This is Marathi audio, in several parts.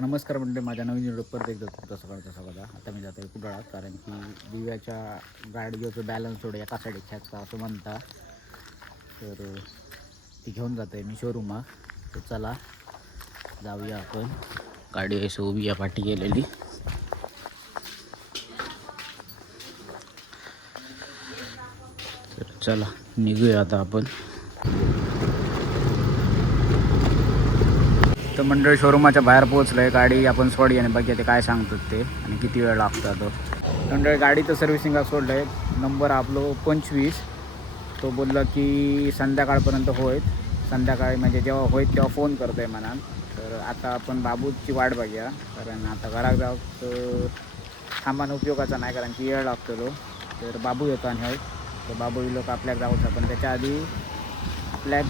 नमस्कार म्हणजे माझ्या नवीन व्हिडिओ परत एकदा तुमचं सकाळचं स्वागत आहे. आता मी जातो आहे कुडाळात, कारण की दिव्याच्या गाडीचं बॅलन्स थोडं एका साईड खेचता असं म्हणता, तर ती घेऊन जातो आहे मी शोरूमा. तर चला जाऊया आपण. गाडी अशी उभी या पाठी गेलेली. तर चला निघूया आता आपण. तर मंडळी शोरूमाच्या बाहेर पोहोचलं आहे. गाडी आपण सोडी आणि बघूया ते काय सांगतात ते आणि किती वेळ लागतो. तो मंडळी गाडीचं सर्व्हिसिंग सोडलं आहे. नंबर आपलो 25. तो बोलला की संध्याकाळपर्यंत होईल. संध्याकाळी म्हणजे जेव्हा होईल तेव्हा फोन करतो आहे म्हणा. तर आता आपण बाबूची वाट बघूया, कारण आता घरात जाऊ तर सामान उपयोगाचा नाही, कारण की वेळ लागतो तो. तर बाबू येतो आणि होय तर बाबू लोक आपल्याला जाऊचा, पण त्याच्या आधी आपल्या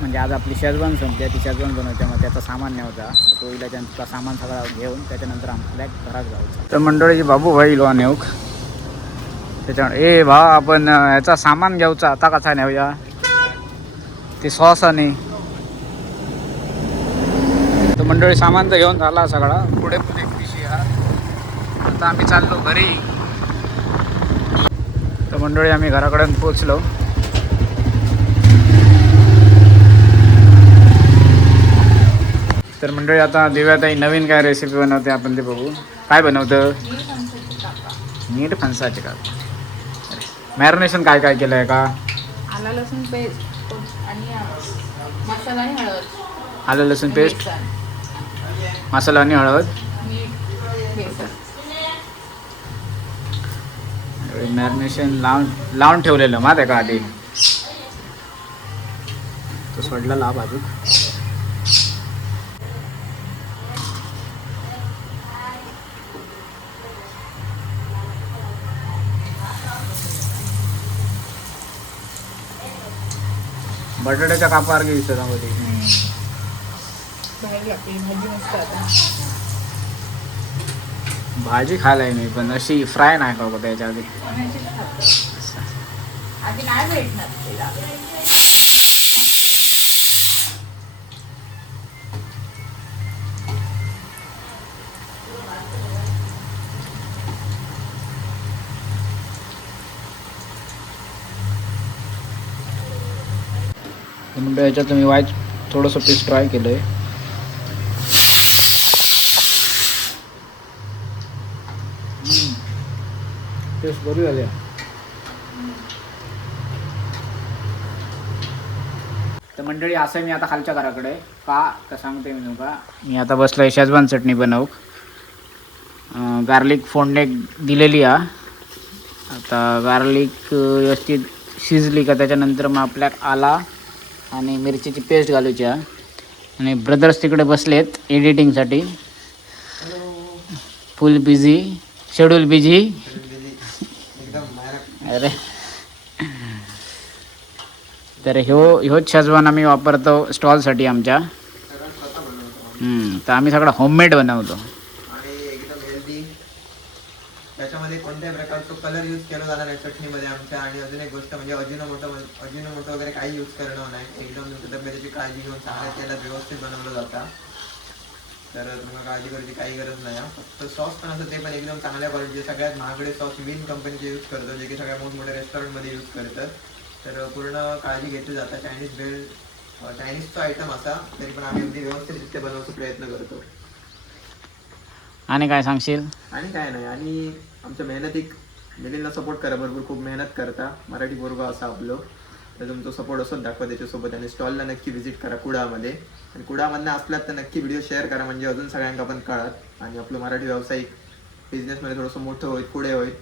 म्हणजे आज आपली शेजवान संपते, ती शेजवान बनवते, मग त्याचा सामान न्यायचा. तो इला त्यांचा सामान सगळा घेऊन त्याच्यानंतर आपल्या घरात जायचं. तर मंडळीची बाबू भाई लो नेऊक त्याच्यामुळे भाव आपण याचा सामान घ्यायचा आता कसा नेऊया ते सॉस आणि. तर मंडळी सामान तर घेऊन झाला सगळा. पुढे पुढे पिशी हा. आता आम्ही चाललो घरी. तर मंडळी आम्ही घराकडे पोचलो. तर मंडळी आता दिव्याताई नवीन काय रेसिपी बनवते आपण ते बघू. काय बनवतं? मीठ फणसाचे का? मॅरिनेशन काय काय केलं आहे का? आला लसूण पेस्ट आणि मसाला आणि हळद. आलं लसूण पेस्ट, मसाला आणि हळद, मीठ, बेसन. मॅरिनेशन लावून ठेवलेलं माहिती आहे का आधी. तो सोडला ला बाजू. बटाट्याच्या कापार घे त्यामध्ये. भाजी लागते, भाजी मस्त आता. भाजी खायलाय मी, पण अशी फ्राय नाही का त्याच्या आधी. आधी नाही भेटणार तिला. म्हणजे याच्यात मी वाईट थोडंसं पीस ट्राय केलं आहे. टेस्ट बरी झाली. तर मंडळी असं मी आता खालच्या घराकडे का तर सांगते मी तुमका. मी आता बसलो आहे शेजवान चटणी बनवू. गार्लिक फोडणे दिलेली आहे. आता गार्लिक व्यवस्थित शिजली का त्याच्यानंतर मग आपल्याक आला आणि मिरचीची पेस्ट घालायची आहे. आणि ब्रदर्स तिकडे बसलेत एडिटिंगसाठी. Full busy, schedule busy. अरे तर ह्योच शेजवान आम्ही वापरतो स्टॉलसाठी आमच्या. तर आम्ही सगळं होममेड बनवतो आणि एकदम हेल्दी. त्याच्यामध्ये कोणत्याही प्रकारचा कलर यूज केला जाणार नाही चटणीमध्ये आमच्या. आणि अजून एक गोष्ट म्हणजे अजिनोमोटो वगैरे काही यूज करणं नाही. एकदम तब्येतीची काळजी घेऊन चांगल्या तेलात व्यवस्थित बनवलं जातं. तर तुम्हाला काळजी करायची काही गरज नाही. फक्त सॉस पण असं ते पण एकदम चांगल्या क्वालिटीचे सगळ्यात महागडे सॉस विन कंपनीचे यूज करतो, जे की सगळ्या मोठमोठ्या रेस्टॉरंटमध्ये यूज करतात. तर पूर्ण काळजी घेतली जातात. चायनीजचा आयटम असा तरी पण आम्ही अगदी व्यवस्थितरित्या बनवण्याचा प्रयत्न करतो. आणि काय सांगशील? आणि काय नाही. आणि आमच्या मेहनतीक मिलिंदला सपोर्ट करा, भरपूर खूप मेहनत करता. मराठी पोरगा असा आपलं, तर तुमचा सपोर्ट असोच दाखवा त्याच्यासोबत. आणि स्टॉलला नक्की व्हिजिट करा कुडामध्ये. आणि कुडामधनं असलात तर नक्की व्हिडिओ शेअर करा, म्हणजे अजून सगळ्यांना पण कळत आणि आपलं मराठी व्यावसायिक बिझनेसमध्ये थोडंसं मोठं होईल, पुढे होईल.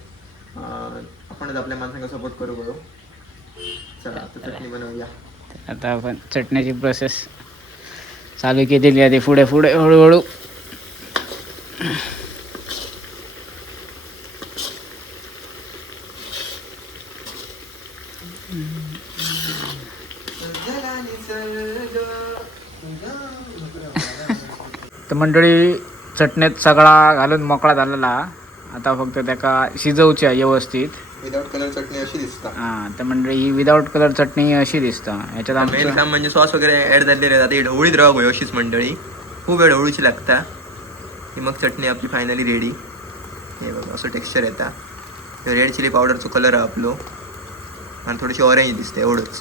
आपणच आपल्या माणसांना सपोर्ट करू. चला आता चटणी बनवूया. आता आपण चटणीची प्रोसेस चालू केलेली आहे. पुढे पुढे हळूहळू. तर मंडळी चटणीत सगळा घालून मोकळा झालेला. आता फक्त त्याका शिजवची आहे व्यवस्थित. विदाउट कलर चटणी अशी दिसता. हां तर मंडळी ही विदाउट कलर चटणी अशी दिसता. याच्यात मेन काम म्हणजे सॉस वगैरे ऍड झालेले. आता ढवळीत राहा अशीच मंडळी खूप वेळ ढवळीची लागता. की मग चटणी आपली फायनली रेडी. हे बघा असं टेक्स्चर येता. रेड चिली पावडरचा कलर आहे आपलो आणि थोडीशी ऑरेंज दिसते एवढंच.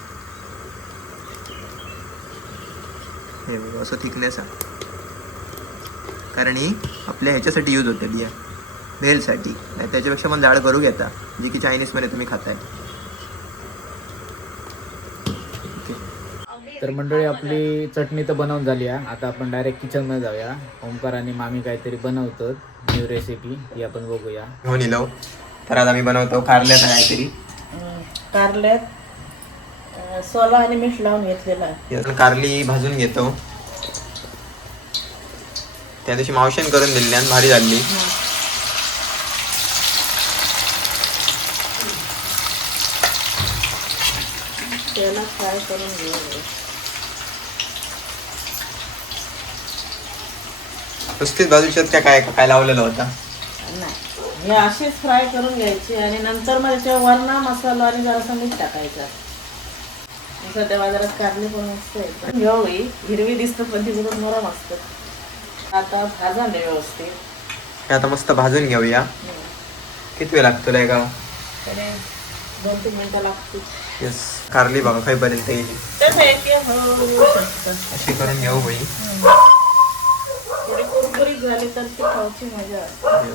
हे बघा असं थिकनेस आहे, कारण ही आपल्या ह्याच्यासाठी यूज होते बिया, भेलसाठी. नाही त्याच्यापेक्षा पण जाड करू घेता, जी की चायनीजमध्ये तुम्ही खाताय. तर मंडळी आपली चटणी तर बनवून झाली आहे. आता आपण डायरेक्ट किचनमध्ये जाऊया. ओमकार आणि मामी काहीतरी बनवतात न्यू रेसिपी, ती आपण बघूया. हो निलव. तर आज आम्ही बनवतो कारल्याचं काहीतरी. कारल्यात सोला आणि मीठ लावून घेतलेला आहे. आपण कारली भाजून घेतो. त्या दिवशी मावशीन करून दिली आणि भारी झाली. त्याला फ्राय करून घेऊ. नुसतीच बाजूच्यात काय काय लावलेलं होता. नाही, हे अशीच फ्राय करून घ्यायची आणि नंतर मग त्याच्यावर वरणा मसाला आणि जरासा मीठ टाकायचा. सध्या बाजारात कारली पण मस्त आहे. घेऊ हिरवी दिसतं पण ती बरोबर नरम असतं. आता भाजा नाही व्यवस्थित. हे आता मस्त भाजून घेऊया. किती वेळ लागतो का? त्याने 2-3 मिनिटं लागतील. येस. कारली बघा खाईपर्यंत येईल तसं आहे की येऊ शकतं. अशी करून घेऊ बाई. थोडी कुरकुरीत झाली तर ती खाऊची मजा आहे.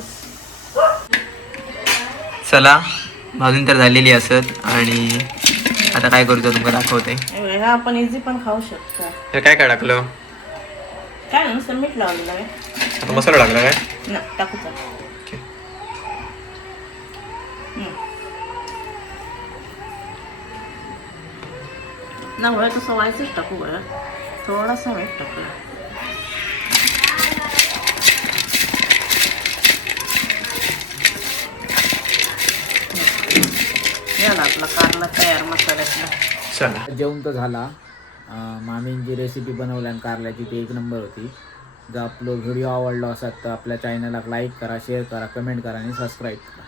चला, भाजून तर झालेली असत आणि आता काय करूचं तुम्हाला दाखवते. हा आपण इझी पण खाऊ शकता. तर काय काय टाकलं? काय ना नुसतं मीठ लावलेलं आहे. आता मसाला टाकला काय? ना टाकू चाल. ना वळ तसं व्हायचंच टाकू बरं. थोडासा मीठ टाकूया. झाला आपला कारला तयार मसाल्यातला. चला, जेवण तर झाला. मामींची जी रेसिपी बनवली आणि कारल्याची ती 1 नंबर होती. जर आपलं व्हिडिओ आवडला असेल तर आपल्या चॅनलला लाईक करा, शेअर करा, कमेंट करा आणि सबस्क्राईब करा.